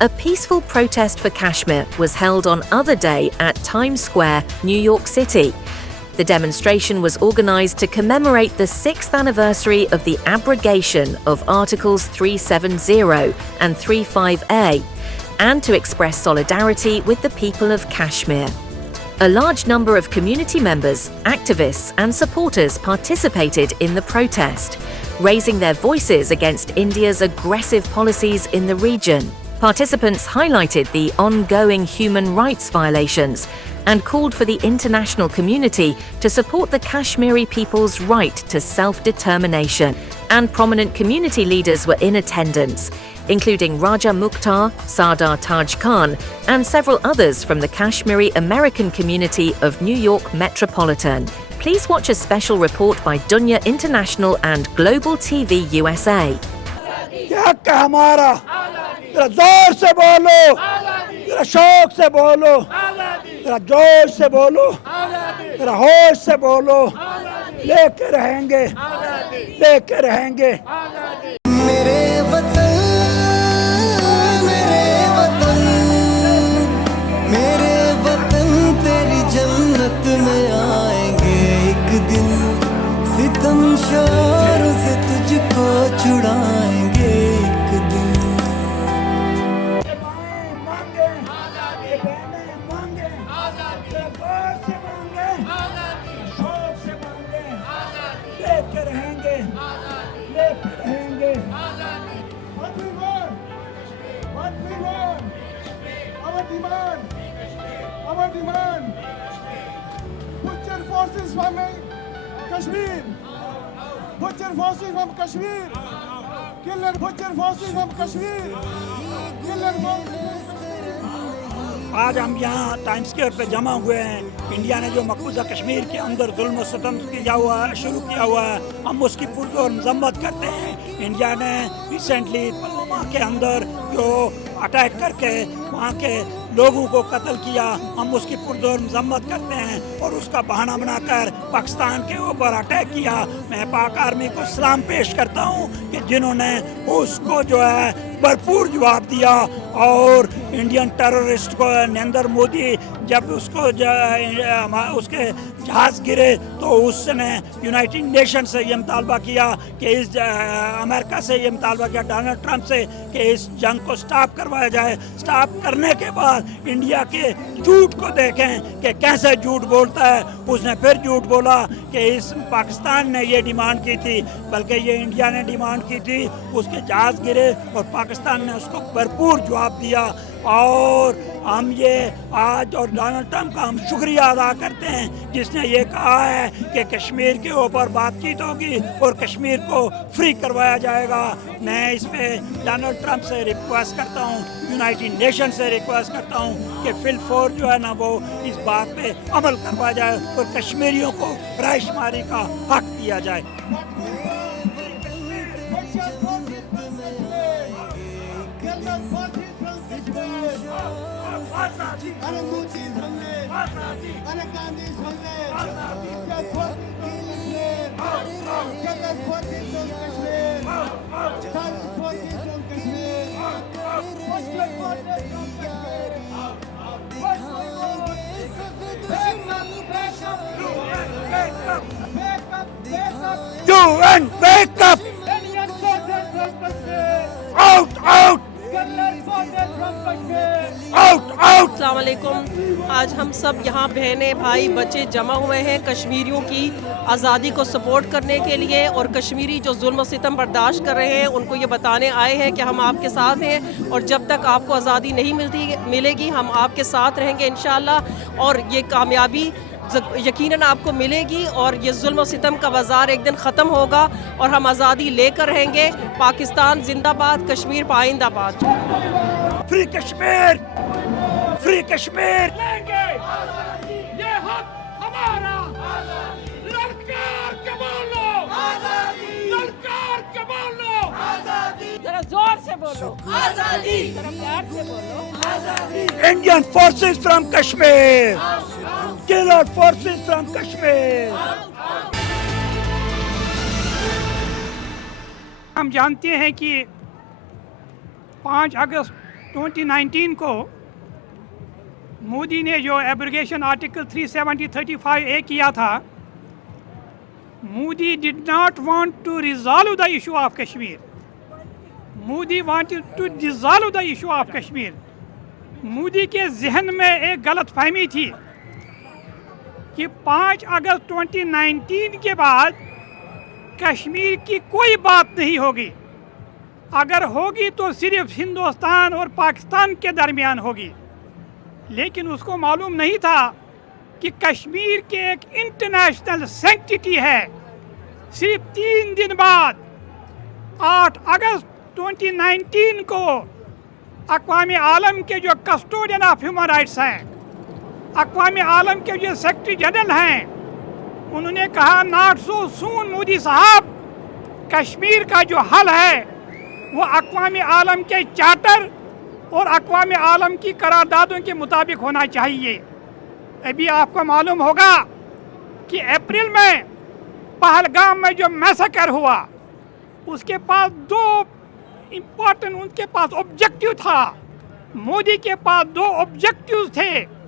A peaceful protest for Kashmir was held on Other Day at Times Square, New York City. The demonstration was organized to commemorate the 6th anniversary of the abrogation of Articles 370 and 35A, and to express solidarity with the people of Kashmir. A large number of community members, activists, and supporters participated in the protest, raising their voices against India's aggressive policies in the region. Participants highlighted the ongoing human rights violations and called for the international community to support the Kashmiri people's right to self-determination. And prominent community leaders were in attendance, including Raja Mukhtar, Sardar Taj Khan, and several others from the Kashmiri American community of New York Metropolitan. Please watch a special report by Dunya International and Global TV USA. ذرا زور سے بولو, ذرا شوق سے بولو, ذرا جوش سے بولو, ذرا ہوش سے بولو. لے کے رہیں گے, لے کے رہیں گے. میرے وطن, میرے وطن, میرے وطن تیری جنت میں آئیں گے ایک دن. ستم شور سے تجھ کو چھڑائیں گے ایک دن. Our demand, put your forces from Kashmir, put your forces from Kashmir, kill and put your forces from Kashmir, kill and آج ہم یہاں ٹائم اسکوائر پہ جمع ہوئے ہیں. انڈیا نے جو مقبوضہ کشمیر کے اندر ظلم و ستم شروع کیا ہوا ہے, ہم اس کی پرزور مذمت کرتے ہیں. انڈیا نے ریسنٹلی پلوامہ کے اندر جو اٹیک کر کے وہاں کے لوگوں کو قتل کیا, ہم اس کی پرزور مذمت کرتے ہیں اور اس کا بہانہ بنا کر پاکستان کے اوپر اٹیک کیا. میں پاک آرمی کو سلام پیش کرتا ہوں کہ جنہوں نے اس کو جو ہے بھرپور جواب دیا. اور انڈین ٹیررسٹ کو نریندر مودی جب اس کو اس کے جہاز گرے تو اس نے یونائٹڈ نیشن سے یہ مطالبہ کیا کہ اس امریکہ سے یہ مطالبہ کیا ڈونلڈ ٹرمپ سے کہ اس جنگ کو سٹاپ کروایا جائے. سٹاپ کرنے کے بعد انڈیا کے جھوٹ کو دیکھیں کہ کیسے جھوٹ بولتا ہے. اس نے پھر جھوٹ بولا کہ اس پاکستان نے یہ ڈیمانڈ کی تھی, بلکہ یہ انڈیا نے ڈیمانڈ کی تھی. اس کے جہاز گرے اور پاکستان نے اس کو بھرپور جواب دیا. اور ہم یہ آج اور ڈونلڈ ٹرمپ کا ہم شکریہ ادا کرتے ہیں جس نے یہ کہا ہے کہ کشمیر کے اوپر بات چیت ہوگی اور کشمیر کو فری کروایا جائے گا. میں اس پہ ڈونلڈ ٹرمپ سے ریکویسٹ کرتا ہوں, یونائٹڈ نیشن سے ریکویسٹ کرتا ہوں کہ فی الفور جو ہے نا وہ اس بات پہ عمل کروایا جائے اور کشمیریوں کو رائے شماری کا حق دیا جائے. UN, wake up! Out, out! السلام علیکم. آج ہم سب یہاں بہنیں بھائی بچے جمع ہوئے ہیں کشمیریوں کی آزادی کو سپورٹ کرنے کے لیے, اور کشمیری جو ظلم و ستم برداشت کر رہے ہیں ان کو یہ بتانے آئے ہیں کہ ہم آپ کے ساتھ ہیں, اور جب تک آپ کو آزادی نہیں ملے گی ہم آپ کے ساتھ رہیں گے انشاءاللہ. اور یہ کامیابی یقیناً آپ کو ملے گی اور یہ ظلم و ستم کا بازار ایک دن ختم ہوگا اور ہم آزادی لے کر رہیں گے. پاکستان زندہ باد, کشمیر پائندہ آباد. Free Kashmir, free Kashmir. یہ حق ہمارا. للکار کے بولو, للکار کے بولو. ذرا زور سے بولو آزادی, ذرا پیار سے بولو آزادی. Indian forces from Kashmir. Kill our forces from Kashmir. ہم جانتے ہیں کہ 5 اگست 2019 को मोदी ने जो एब्रोगेशन आर्टिकल 370-35A किया था, Modi did not want to resolve the issue of Kashmir, Modi wanted to dissolve the issue of Kashmir. Modi के जहन में एक गलत फहमी थी कि 5 अगस्त 2019 के बाद कश्मीर की कोई बात नहीं होगी, अगर होगी तो सिर्फ हिंदुस्तान और पाकिस्तान के दरमियान होगी। लेकिन उसको मालूम नहीं था कि कश्मीर के एक इंटरनेशनल सैंक्टिटी है। सिर्फ 3 दिन बाद 8 अगस्त 2019 को अक़वाम आलम के जो कस्टोडियन ऑफ ह्यूमन राइट्स हैं, अक़वाम आलम के जो सेक्रेटरी जनरल हैं, उन्होंने कहा नॉट सो सून मोदी साहब, कश्मीर का जो हल है वो अक़वाम आलम के चार्टर और अक़वाम आलम की करारदादों के मुताबिक होना चाहिए। अभी आपको मालूम होगा कि अप्रैल में पहलगाम में जो मैसेकर हुआ, उसके पास 2 इम्पॉर्टेंट उनके पास ऑब्जेक्टिव था। मोदी के पास 2 ऑब्जेक्टिव थे।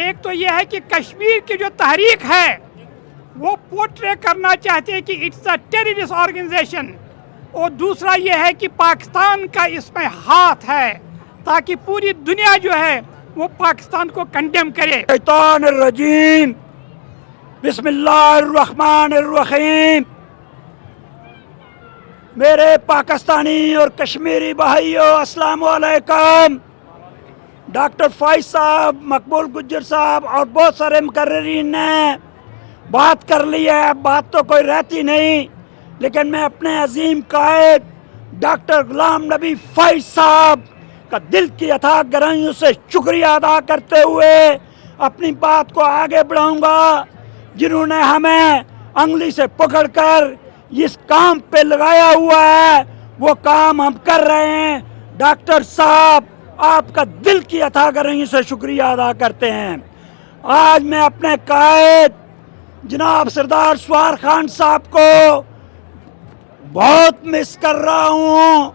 एक तो यह है कि कश्मीर की जो तहरीक है वो पोर्ट्रे करना चाहते हैं कि इट्स अ टेररिस्ट ऑर्गेनाइजेशन, और दूसरा यह है कि पाकिस्तान का इसमें हाथ है, ताकि पूरी दुनिया जो है वो पाकिस्तान को कंडेम करे। शैतानिर्रजीम, बिस्मिल्लाहिर्रहमानिर्रहीम। मेरे पाकिस्तानी और कश्मीरी भाइयों, अस्सलाम वालेकुम। डॉक्टर फैज साहब, मकबूल गुज्जर साहब और बहुत सारे मुकर्रिरीन ने बात कर ली है, बात तो कोई रहती नहीं, लेकिन मैं अपने अजीम कायद डॉक्टर गुलाम नबी फैज साहब का दिल की अथाह गहराइयों से शुक्रिया अदा करते हुए अपनी बात को आगे बढ़ाऊंगा, जिन्होंने हमें अंगली से पकड़कर इस काम पे लगाया हुआ है। वो काम हम कर रहे हैं। डॉक्टर साहब, आपका दिल की अथाह गहराइयों से शुक्रिया अदा करते हैं। आज मैं अपने कायद जनाब सरदार सवार खान साहब को बहुत मिस कर रहा हूँ।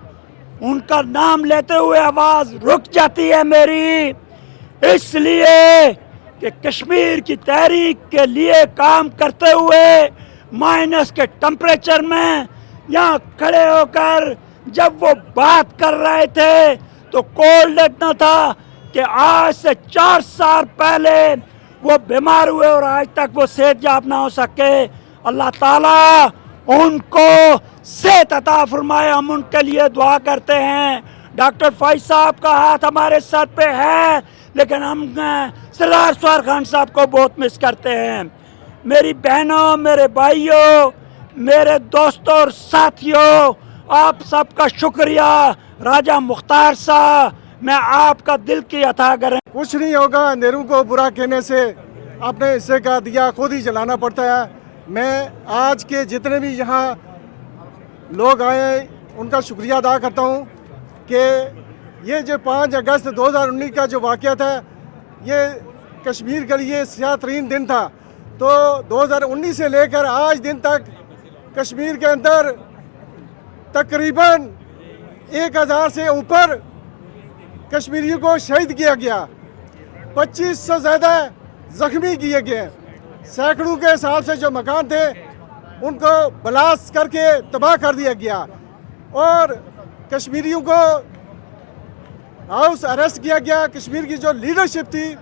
उनका नाम लेते हुए आवाज़ रुक जाती है मेरी, इसलिए कि कश्मीर की तहरीक के लिए काम करते हुए माइनस के टेम्परेचर में यहाँ खड़े होकर जब वो बात कर रहे थे तो कोल्ड इतना था कि आज से 4 साल पहले वो बीमार हुए और आज तक वो सेहतयाब ना हो सके। अल्लाह ताला उनको सेहत अता फरमाए, हम उनके लिए दुआ करते हैं। डॉक्टर फैज साहब का हाथ हमारे सर पे है, लेकिन हम सरदार सवार खान साहब को बहुत मिस करते हैं। मेरी बहनों, मेरे भाइयों, मेरे दोस्तों और साथियों, आप सबका शुक्रिया। राजा मुख्तार साहब, मैं आपका दिल की अता करें। कुछ नहीं होगा, अंधेरों को बुरा कहने से अपने हिस्से का दिया खुद ही जलाना पड़ता है। मैं आज के जितने भी यहाँ लोग आए उनका शुक्रिया अदा करता हूँ कि ये जो 5 अगस्त 2019 का जो वाक़या था, ये कश्मीर के लिए स्याह तरीन दिन था। तो 2019 से लेकर आज दिन तक कश्मीर के अंदर तकरीबन 1000 से ऊपर कश्मीरियों को शहीद किया गया, 25 से ज़्यादा ज़ख्मी किए गए, सैकड़ों के हिसाब से जो मकान थे उनको ब्लास्ट करके तबाह कर दिया गया, और कश्मीरियों को हाउस अरेस्ट किया गया। कश्मीर की जो लीडरशिप थी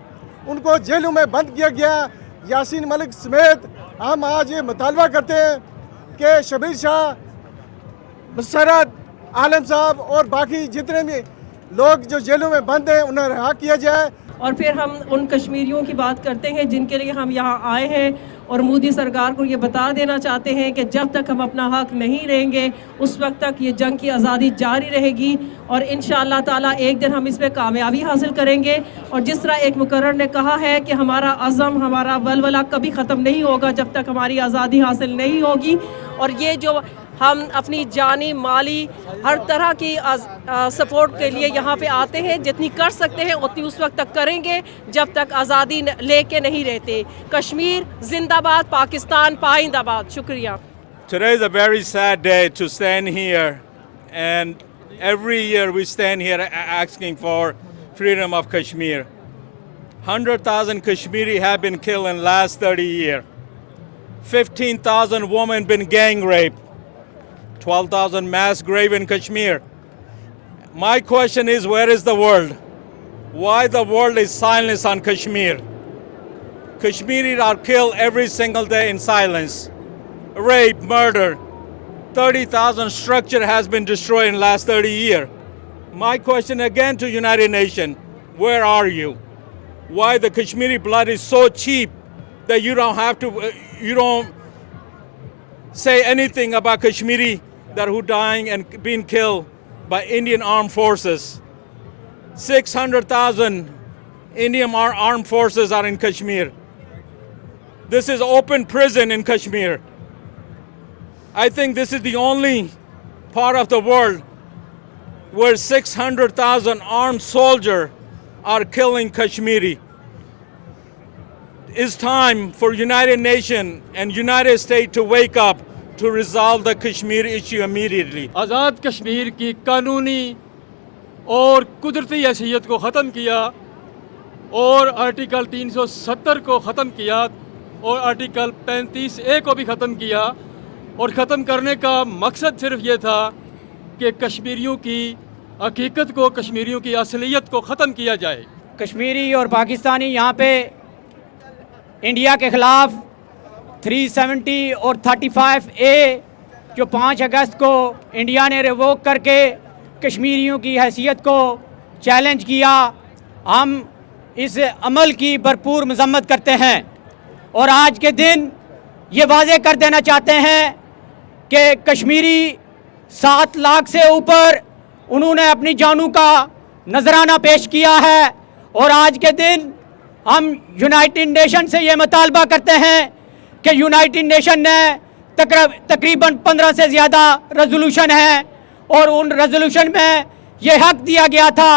उनको जेलों में बंद किया गया। यासीन मलिक समेत हम आज ये मुतालबा करते हैं कि शबीर शाह, मुशर्रफ आलम साहब और बाकी जितने भी लोग जो जेलों में बंद हैं उन्हें रिहा किया जाए। और फिर हम उन कश्मीरियों की बात करते हैं जिनके लिए हम यहाँ आए हैं, और मोदी सरकार को ये बता देना चाहते हैं कि जब तक हम अपना हक नहीं लेंगे उस वक्त तक ये जंग की आज़ादी जारी रहेगी, और इंशाअल्लाह ताला एक दिन हम इस पर कामयाबी हासिल करेंगे। और जिस तरह एक मुकर्रर ने कहा है कि हमारा अज़म, हमारा वलवला कभी ख़त्म नहीं होगा जब तक हमारी आज़ादी हासिल नहीं होगी। और ये जो हम अपनी जानी, माली, हर तरह की सपोर्ट के लिए यहाँ पे आते हैं, जितनी कर सकते हैं उतनी उस वक्त तक करेंगे जब तक आज़ादी लेके नहीं रहते। कश्मीर जिंदाबाद, पाकिस्तान पाइंदाबाद। शुक्रिया। Today is a very sad day to stand here and Every year we stand here asking for freedom of Kashmir. 100,000 Kashmiri have been killed in the last 30 years. 15,000 women been gang raped. 12,000 mass grave in Kashmir. My question is, where is the world? Why the world is silent on Kashmir? Kashmiris are killed every single day in silence. Rape, murder. 30,000 structure has been destroyed in the last 30 years. My question again to United Nations, where are you? Why the Kashmiri blood is so cheap that you don't say anything about Kashmiri that who dying and being killed by Indian armed forces. 600,000 Indian armed forces are in Kashmir. This is open prison in Kashmir. I think this is the only part of the world where 600,000 armed soldiers are killing Kashmiri. It's time for United Nations and United States to wake up to resolve the Kashmir issue immediately. Azad Kashmir की कानूनी और कुदरती हैसियत को ख़त्म किया और article 370 को ख़त्म किया और आर्टिकल 35A को भी ख़त्म किया और ख़त्म करने का मकसद सिर्फ ये था कि कश्मीरियों की हकीकत को, कश्मीरियों की असलियत को ख़त्म किया जाए। कश्मीरी और पाकिस्तानी यहाँ पे इंडिया के ख़िलाफ़ 370 और 35A जो 5 अगस्त को इंडिया ने रिवोक करके कश्मीरियों की हैसियत को चैलेंज किया, हम इस अमल की भरपूर मज़म्मत करते हैं और आज के दिन ये वाज़े कर देना चाहते हैं कि कश्मीरी 7 लाख से ऊपर उन्होंने अपनी जानों का नजराना पेश किया है और आज के दिन हम यूनाइटेड नेशन से ये मुतालबा करते हैं कि यूनाइटेड नेशन ने तकरीबन 15 से ज़्यादा रेजोल्यूशन हैं और उन रेजोल्यूशन में ये हक दिया गया था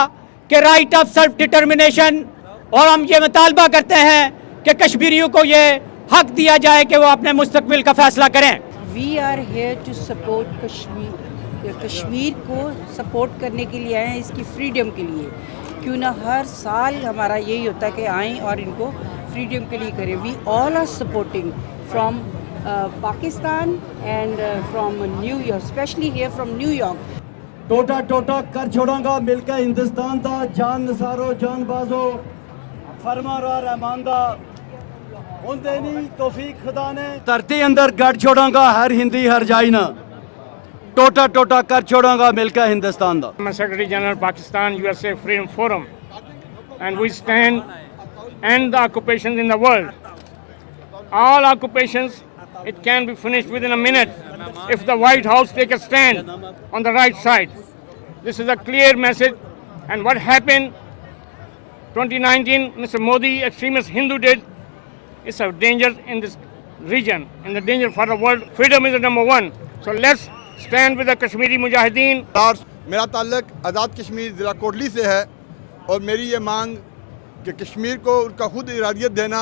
कि राइट ऑफ सेल्फ डिटर्मिनेशन, और हम ये मुतालबा करते हैं कि कश्मीरियों को ये हक दिया जाए कि वो अपने मुस्तकबिल का फैसला करें। We are here to support Kashmir को सपोर्ट करने के लिए आए हैं, इसकी फ्रीडम के लिए। क्यों ना हर साल हमारा यही होता है कि आएँ और इनको फ्रीडम के लिए करें। We all are supporting from Pakistan and from New York, especially here from New York. टोटा टोटा कर छोड़ांगा मिलकर हिंदुस्तान दा, जान नसारो जान बाजो, फरमा रो रहमान दा, उनदे नी तौफीक खुदा ने। धरती अंदर गढ़ छोड़ांगा हर हिंदी हर जाइना, टोटा टोटा कर छोड़ांगा मिलकर हिंदुस्तान दा। I'm Secretary General Pakistan USA Freedom Forum, and we stand end the occupations in the world. All occupations, it can be finished within a minute if the White House take a stand on the right side. This is a clear message. And what happened 2019, Mr. Modi, extremist Hindu did, is a danger in this region and the danger for the world. Freedom is the number one. So let's stand with the Kashmiri Mujahideen. मेरा ताल्लुक आज़ाद कश्मीर ज़िला कोटली से है और मेरी ये मांग कि कश्मीर को उनका खुद इरादियत देना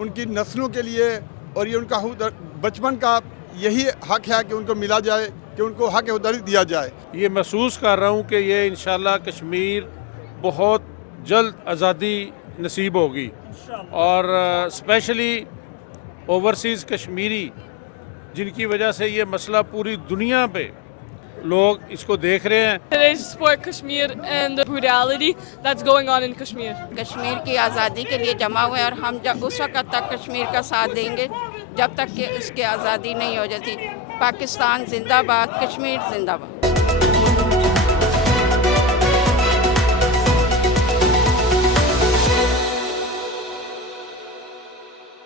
उनकी नस्लों के लिए, और ये उनका खुद बचपन का यही हक है कि उनको मिला जाए, कि उनको हक उदारी दिया जाए। ये महसूस कर रहा हूँ कि ये इंशाल्लाह कश्मीर बहुत जल्द आज़ादी नसीब होगी और स्पेशली ओवरसीज़ कश्मीरी जिनकी वजह से ये मसला पूरी दुनिया पे लोग इसको देख रहे हैं। They support Kashmir and the brutality that's going on in Kashmir. Kashmir की आज़ादी के लिए जमा हुए और हम जब उस वक्त तक कश्मीर का साथ देंगे जब तक कि उसकी आज़ादी नहीं हो जाती। पाकिस्तान जिंदाबाद, कश्मीर जिंदाबाद।